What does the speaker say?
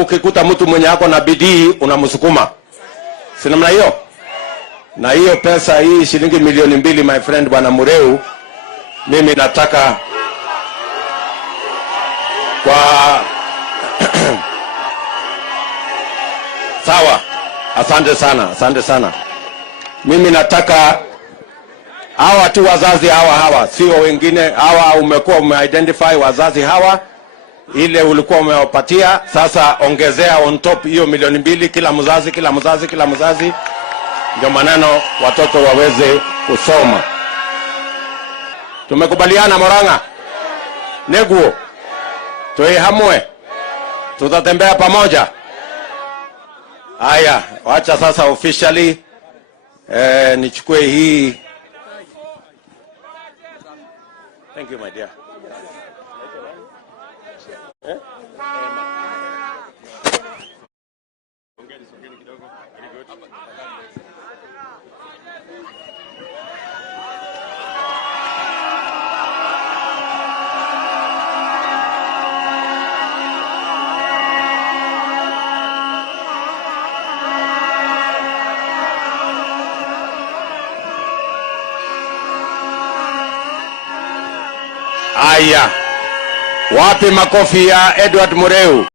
Ukikuta mtu mwenye ako na bidii unamsukuma. Si namna hiyo? Na hiyo pesa hii shilingi milioni 2 my friend Bwana Mureu, mimi nataka kwa sawa. Asante sana. Mimi nataka hawa tu wazazi hawa sio wengine. Hawa umekuwa umeidentify wazazi hawa, ile ulikuwa umewapatia, sasa ongezea on top hiyo milioni 2 kila mzazi, ndio maneno watoto waweze kusoma. Tumekubaliana Moranga? Neguo toe hamwe, tutatembea pamoja. Haya, wacha sasa officially nichukue hii. Thank you my dear. Aya, wapi makofi ya Edward Mureu?